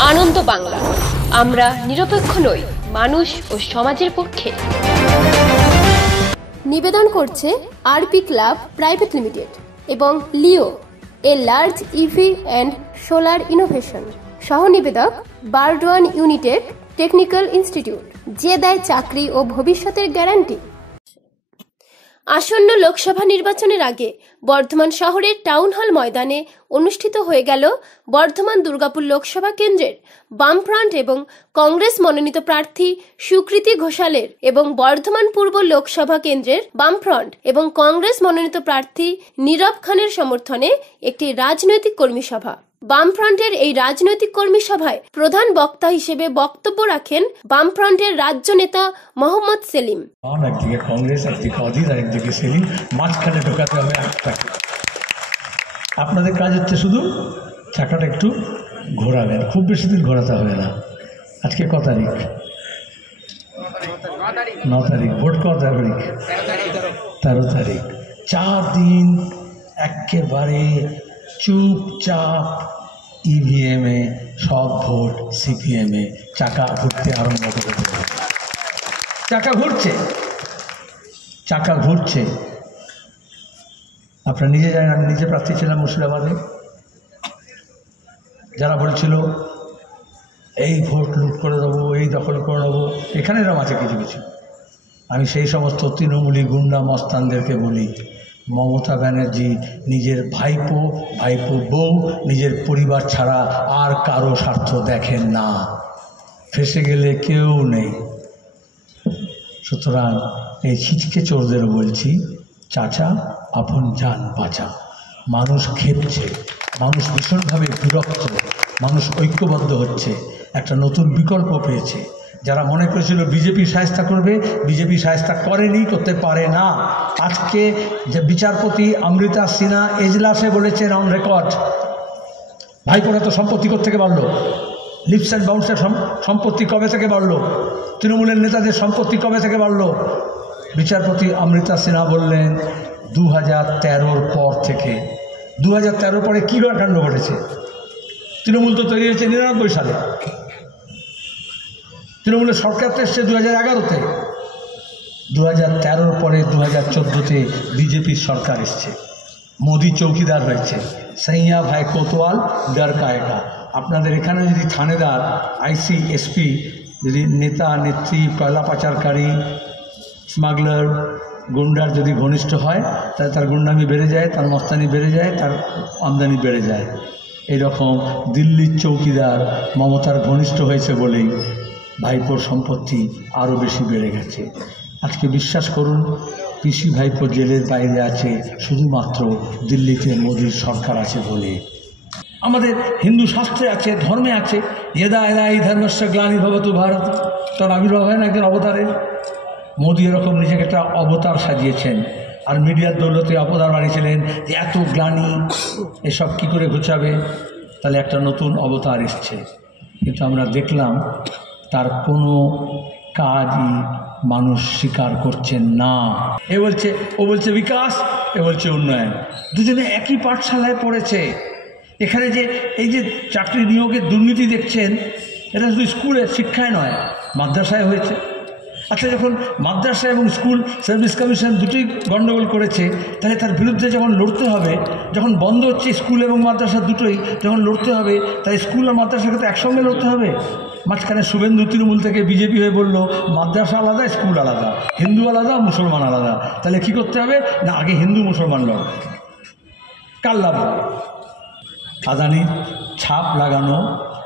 আনন্দ বাংলা, আমরা নিরপেক্ষ নই, মানুষ ও সমাজের পক্ষে। নিবেদন করছে আরপি ক্লাব প্রাইভেট লিমিটেড এবং Leo, a large EV and solar innovation. সহ নিবেদক বারডোয়ান ইউনিটেক টেকনিক্যাল ইনস্টিটিউট, যে দেয় চাকরি ও ভবিষ্যতের গ্যারান্টি। আসন্ন লোকসভা নির্বাচনের আগে বর্ধমান শহরের টাউন হল ময়দানে অনুষ্ঠিত হয়ে গেল বর্ধমান দুর্গাপুর লোকসভা কেন্দ্রের বামফ্রন্ট এবং কংগ্রেস মনোনীত প্রার্থী সুকৃতি ঘোষালের এবং বর্ধমান পূর্ব লোকসভা কেন্দ্রের বামফ্রন্ট এবং কংগ্রেস মনোনীত প্রার্থী নীরব খানের সমর্থনে একটি রাজনৈতিক কর্মী সভা। বামফ্রন্টের এই রাজনৈতিক কর্মী সভায় প্রধান বক্তা হিসেবে বক্তব্য রাখেন বামফ্রন্টের রাজ্য নেতা মোহাম্মদ সেলিম। একদিকে কংগ্রেস, একদিকে অধীর, আর একদিকে সেলিম, মাঝখানে ঢোকাতে হবে একটাকে। আপনাদের কাজ হচ্ছে শুধু চাকাটা একটু ঘোরাবেন, খুব বেশি দিন ঘোরাতে হবে না। আজকে ক তারিখ? 9 তারিখ। ভোট ক তারিখ? 13 তারিখ। 4 দিন একেবারে চুপচাপ ইভিএমে সব ভোট সিপিএমে চাকা ঘুরতে আরম্ভ করে দেবে। চাকা ঘুরছে, চাকা ঘুরছে। আপনারা নিজে জানেন, আমি নিজে প্রার্থী ছিলাম মুর্শিদাবাদে। যারা বলছিল এই ভোট লুট করে দেবো, এই দখল করে নেবো, এখানে এরকম আছে কিছু কিছু। আমি সেই সমস্ত তৃণমূলী গুন্ডা মস্তানদেরকে বলি, মমতা ব্যানার্জি নিজের ভাইপো বউ, নিজের পরিবার ছাড়া আর কারো স্বার্থ দেখেন না। ফেসে গেলে কেউ নেই। সুতরাং এই ছিচকে চোরদেরও বলছি, চাচা আপন যান বাঁচা। মানুষ খেপছে, মানুষ ভীষণভাবে বিরক্ত, মানুষ ঐক্যবদ্ধ হচ্ছে, একটা নতুন বিকল্প পেয়েছে। যারা মনে করেছিল বিজেপি শায়েস্তা করবে, বিজেপি শায়েস্তা করেনি, করতে পারে না। আজকে যে বিচারপতি অমৃতা সিনহা এজলাসে বলেছেন অন রেকর্ড, ভাইপোরা তো সম্পত্তি থেকে বাড়লো, লিপস অ্যান্ড বাউন্সের সম্পত্তি কবে থেকে বাড়লো, তৃণমূলের নেতাদের সম্পত্তি কবে থেকে বাড়লো। বিচারপতি অমৃতা সিনহা বললেন 2013 পর থেকে। 2013 পরে কী কাণ্ড ঘটেছে? তৃণমূল তো তৈরি হয়েছে 99 সালে, তৃণমূলের সরকার তো এসছে 2011-তে। 2013 পরে 2014-তে বিজেপির সরকার এসছে, মোদি চৌকিদার হয়েছে। সাইয়া ভাই কোতোয়াল ডর কায়েগা। আপনাদের এখানে যদি থানেদার, আইসি, এসপি যদি নেতা নেত্রী, কয়লা পাচারকারী, স্মাগলার, গুন্ডার যদি ঘনিষ্ঠ হয়, তাহলে তার গুন্ডামি বেড়ে যায়, তার মস্তানি বেড়ে যায়, তার আমদানি বেড়ে যায়। এইরকম দিল্লির চৌকিদার মমতার ঘনিষ্ঠ হয়েছে বলেই ভাইপোর সম্পত্তি আরও বেশি বেড়ে গেছে। আজকে বিশ্বাস করুন, পিসি ভাইপো জেলের বাইরে আছে শুধুমাত্র দিল্লিতে মোদির সরকার আছে বলে। আমাদের হিন্দু শাস্ত্রে আছে, ধর্মে আছে, এদা এদা এই ধর্মস্য গ্লানি ভবতু ভারত, তার আবির্ভাব হয় না একজন অবতারের। মোদি এরকম নিজেকে একটা অবতার সাজিয়েছেন, আর মিডিয়ার দৌলতে অবতার বানিয়েছিলেন যে এত গ্লানি, এসব কি করে ঘুচাবে। তাহলে একটা নতুন অবতার এসছে, কিন্তু আমরা দেখলাম তার কোনো কাজই মানুষ স্বীকার করছেন না। ও বলছে বিকাশ, এ বলছে উন্নয়ন। দুজনে একই পাঠশালায় পড়েছে। এখানে যে এই যে চাকরি নিয়োগের দুর্নীতি দেখছেন, এটা শুধু স্কুলের শিক্ষায় নয়, মাদ্রাসায় হয়েছে। আচ্ছা, যখন মাদ্রাসা এবং স্কুল সার্ভিস কমিশন দুটোই গণ্ডগোল করেছে, তাহলে তার বিরুদ্ধে যখন লড়তে হবে, যখন বন্ধ হচ্ছে স্কুল এবং মাদ্রাসা দুটোই, যখন লড়তে হবে, তাই স্কুল আর মাদ্রাসাকে তো একসঙ্গে লড়তে হবে। মাঝখানে শুভেন্দু তৃণমূল থেকে বিজেপি হয়ে বলল মাদ্রাসা আলাদা, স্কুল আলাদা, হিন্দু আলাদা, মুসলমান আলাদা। তাহলে কি করতে হবে না, আগে হিন্দু মুসলমান লড়। কার লাভ? আদানির ছাপ লাগানো,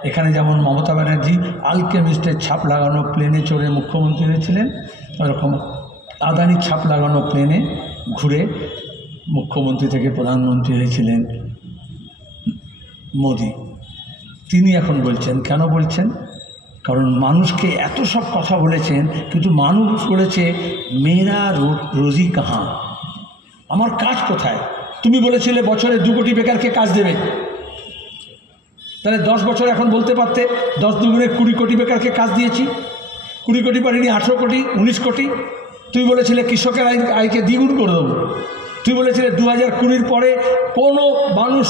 এখানে যেমন মমতা ব্যানার্জি আলকেমিস্টের ছাপ লাগানো প্লেনে চড়ে মুখ্যমন্ত্রী হয়েছিলেন, ওরকম আদানির ছাপ লাগানো প্লেনে ঘুরে মুখ্যমন্ত্রী থেকে প্রধানমন্ত্রী হয়েছিলেন মোদি। তিনি এখন বলছেন, কেন বলছেন? কারণ মানুষকে এত সব কথা বলেছেন, কিন্তু মানুষ বলেছে মেরা রোজি কাহা, আমার কাজ কোথায়? তুমি বলেছিলে বছরে 2 কোটি বেকারকে কাজ দেবে, তাহলে 10 বছর এখন বলতে পারতে 10 দুগুণে 20 কোটি বেকারকে কাজ দিয়েছি। 20 কোটি পারিনি, 18 কোটি, 19 কোটি। তুই বলেছিলে কৃষকের আয়কে দ্বিগুণ করে দেবো। তুই বলেছিলে 2020 পরে কোনো মানুষ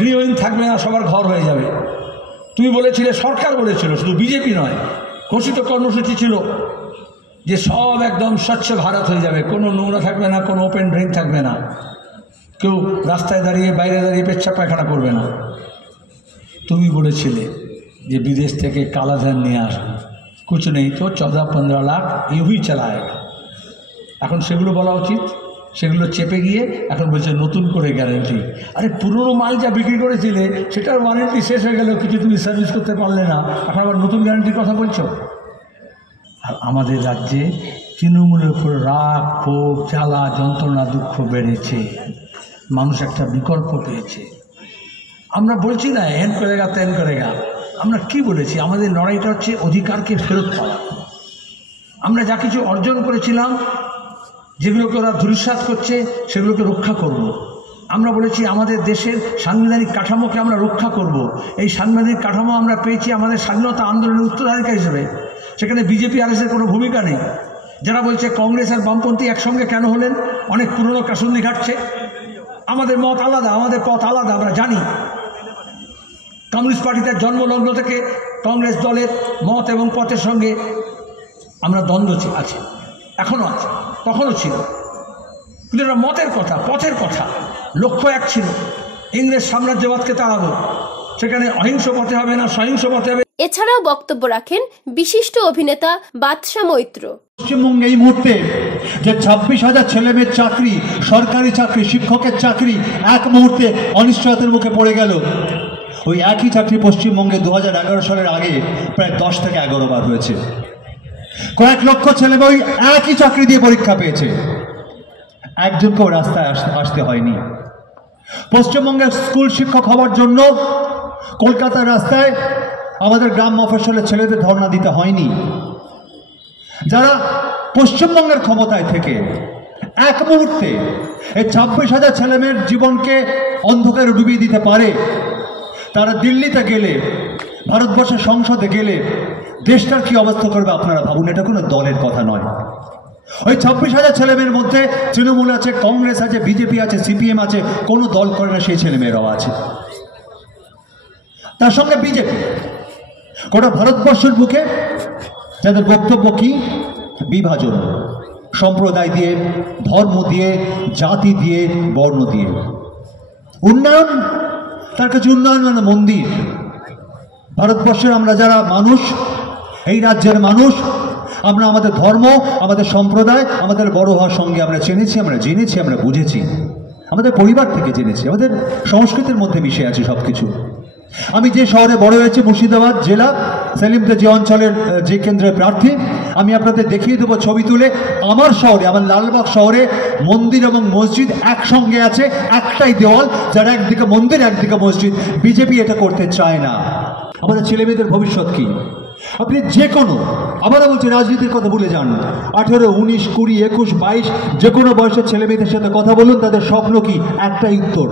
গৃহহীন থাকবে না, সবার ঘর হয়ে যাবে। তুমি বলেছিলে, সরকার বলেছিল, শুধু বিজেপি নয়, ঘোষিত কর্মসূচি ছিল যে সব একদম স্বচ্ছ ভারত হয়ে যাবে, কোনো নোংরা থাকবে না, কোনো ওপেন ড্রেন থাকবে না, কেউ রাস্তায় দাঁড়িয়ে বাইরে দাঁড়িয়ে পেচ্ছাপ পায়খানা করবে না। তুমি বলেছিলে যে বিদেশ থেকে কালাধন নিয়ে আসবে, কুছ নেই তো 14-15 লাখ ইউই চালায়েগা। এখন সেগুলো বলা উচিত, সেগুলো চেপে গিয়ে এখন বলছে নতুন করে গ্যারেন্টি। আরে পুরনো মাল যা বিক্রি করেছিলে সেটার ওয়ারেন্টি শেষ হয়ে গেল, কিছু তুমি সার্ভিস করতে পারলে না, এখন আবার নতুন গ্যারেন্টির কথা বলছো। আর আমাদের রাজ্যে তৃণমূলের উপর রাগ, ক্ষোভ, জ্বালা, যন্ত্রণা, দুঃখ বেড়েছে। মানুষ একটা বিকল্প পেয়েছে। আমরা বলছি না হ্যান করেগা ত্যান করেগা, আমরা কি বলেছি? আমাদের লড়াইটা হচ্ছে অধিকারকে ফেরত পাওয়া। আমরা যা কিছু অর্জন করেছিলাম, যেগুলোকে ওরা ধূলিসাৎ করছে, সেগুলোকে রক্ষা করব। আমরা বলেছি আমাদের দেশের সাংবিধানিক কাঠামোকে আমরা রক্ষা করব। এই সাংবিধানিক কাঠামো আমরা পেয়েছি আমাদের স্বাধীনতা আন্দোলনের উত্তরাধিকার হিসেবে। সেখানে বিজেপি আরএসের কোনো ভূমিকা নেই। যারা বলছে কংগ্রেস আর বামপন্থী একসঙ্গে কেন হলেন, অনেক পুরনো কাসুন্দি ঘাটছে। আমাদের মত আলাদা, আমাদের পথ আলাদা, আমরা জানি। কমিউনিস্ট পার্টিতে জন্মলগ্ন থেকে কংগ্রেস দলের মত এবং পথের সঙ্গে আমরা দ্বন্দ্ব আছে, এখনও আছে, তখনও ছিল। কিন্তু এটা মতের কথা, পথের কথা, লক্ষ্য এক ছিল, ইংরেজ সাম্রাজ্যবাদকে তাড়াবো। সেখানে অহিংস পথে হবে না, সহিংস পথে হবে। এছাড়াও বক্তব্য রাখেন বিশিষ্ট অভিনেতা বাদশাহ মৈত্র। পশ্চিমবঙ্গে এই মুহূর্তে যে 26,000 ছেলেমেয়ের চাকরি, সরকারি চাকরি, শিক্ষকের চাকরি এক মুহূর্তে অনিশ্চয়তার মুখে পড়ে গেল। ওই একই চাকরি পশ্চিমবঙ্গে 2011 সালের আগে প্রায় 10 থেকে 11 বার হয়েছে। কয়েক লক্ষ ছেলে ওই একই চাকরি দিয়ে পরীক্ষা পেয়েছে, একজনকেও রাস্তায় আসতে হয়নি। পশ্চিমবঙ্গের স্কুল শিক্ষক হওয়ার জন্য কলকাতার রাস্তায় আমাদের গ্রাম মফস্বলের ছেলেদের ধর্ণা দিতে হয়নি। যারা পশ্চিমবঙ্গের ক্ষমতায় থেকে এক মুহূর্তে এই 26,000 ছেলেমেয়ের জীবনকে অন্ধকারে ডুবিয়ে দিতে পারে, তারা দিল্লিতে গেলে, ভারতবর্ষের সংসদে গেলে দেশটার কি অবস্থা করবে আপনারা ভাবুন। এটা কোনো দলের কথা নয়। ওই 26,000 ছেলেমেয়ের মধ্যে তৃণমূল আছে, কংগ্রেস আছে, বিজেপি আছে, সিপিএম আছে, কোনো দল করে না সেই ছেলেমেয়েরাও আছে। তার সঙ্গে বিজেপি গোটা ভারতবর্ষের বুকে যাদের বক্তব্য কি বিভাজন, সম্প্রদায় দিয়ে, ধর্ম দিয়ে, জাতি দিয়ে, বর্ণ দিয়ে। উন্নয়ন তার কাছে উন্নয়ন মানে মন্দির। ভারতবর্ষের আমরা যারা মানুষ, এই রাজ্যের মানুষ, আমরা আমাদের ধর্ম, আমাদের সম্প্রদায়, আমাদের বড় হওয়ার সঙ্গে আমরা জেনেছি, আমরা জেনেছি, আমরা বুঝেছি, আমাদের পরিবার থেকে জেনেছি, আমাদের সংস্কৃতির মধ্যে মিশে আছে সব কিছু। আমি যে শহরে বড় হয়েছি, মুর্শিদাবাদ জেলা, সেলিমতে যে অঞ্চলের যে কেন্দ্রের প্রার্থী, আমি আপনাদের দেখিয়ে দেবো ছবি তুলে। আমার শহরে, আমার লালবাগ শহরে মন্দির এবং মসজিদ একসঙ্গে আছে, একটাই দেওয়াল, যার একদিকে মন্দির একদিকে মসজিদ। বিজেপি এটা করতে চায় না। আমাদের ছেলেমেয়েদের ভবিষ্যৎ কি? আপনি যে কোনো, আবারও বলছি, রাজনীতির কথা ভুলে যান। 18, 19, 20, 21, 22 যে কোনো বয়সের ছেলেমেয়েদের সাথে কথা বলুন, তাদের স্বপ্ন কি? একটাই উত্তর,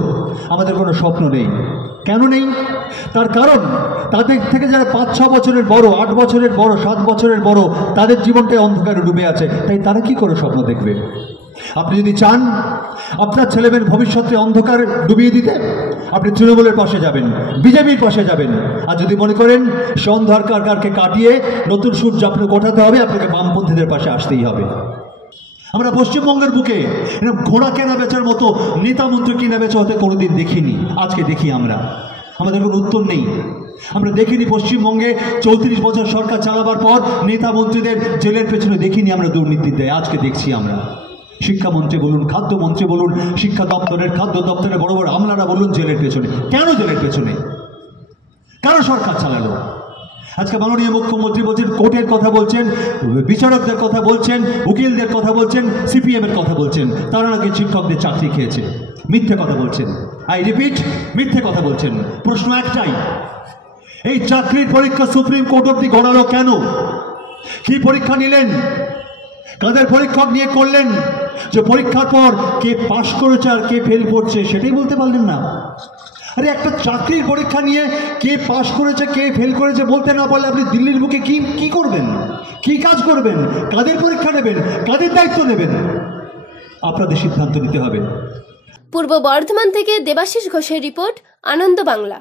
আমাদের কোনো স্বপ্ন নেই। কেন নেই? তার কারণ তাদের থেকে যারা 5-6 বছরের বড়, 8 বছরের বড়, 7 বছরের বড়, তাদের জীবনটাই অন্ধকারে ডুবে আছে। তাই তারা কি করে স্বপ্ন দেখবে? আপনি যদি চান আপনার ছেলেমেয়ের ভবিষ্যতে অন্ধকার ডুবিয়ে দিতে, আপনি তৃণমূলের পাশে যাবেন, বিজেপির পাশে যাবেন। আর যদি মনে করেন সে অন্ধকারকে কাটিয়ে নতুন সূর্য আপনাকে ওঠাতে হবে, আপনাকে বামপন্থীদের পাশে আসতেই হবে। আমরা পশ্চিমবঙ্গের বুকে এরকম ঘোড়া কেনা বেচার মতো নেতা মন্ত্রী কেনা বেচা হতে কোনোদিন দেখিনি। আজকে দেখি আমরা, আমাদের কোনো উত্তর নেই। আমরা দেখিনি পশ্চিমবঙ্গে 34 বছর সরকার চালাবার পর নেতা মন্ত্রীদের জেলের পেছনে দেখিনি আমরা দুর্নীতির দেয়। আজকে দেখছি আমরা। শিক্ষামন্ত্রী বলুন, খাদ্যমন্ত্রী বলুন, শিক্ষা দপ্তরের, খাদ্য দপ্তরের বড় বড় আমলারা বলুন জেলের পেছনে। কেন জেলের পেছনে? কারো সরকার চালালো। আজকে মাননীয় মুখ্যমন্ত্রী বলছেন, কোর্টের কথা বলছেন, বিচারকদের কথা বলছেন, উকিলদের কথা বলছেন, সিপিএম এর কথা বলছেন, তারা নাকি শিক্ষকদের চাকরি খেয়েছে। মিথ্যে কথা বলছেন। আই রিপিট, মিথ্যে কথা বলছেন। প্রশ্ন একটাই, এই চাকরির পরীক্ষা সুপ্রিম কোর্ট অব্দি গড়ালো কেন? কি পরীক্ষা নিলেন? কাদের পরীক্ষক নিয়ে করলেন যে পরীক্ষার পর কে পাশ করেছে আর কে ফেল করছে সেটাই বলতে পারলেন না? আরে একটা চাকরির পরীক্ষা নিয়ে কে পাশ করেছে কে ফেল করেছে বলতে না পারলে আপনি দিল্লির বুকে কি করবেন? কি কাজ করবেন? কাদের পরীক্ষা নেবেন? কাদের দায়িত্ব নেবেন? আপনাদের সিদ্ধান্ত নিতে হবে। পূর্ব বর্ধমান থেকে দেবাশিস ঘোষের রিপোর্ট, আনন্দ বাংলা।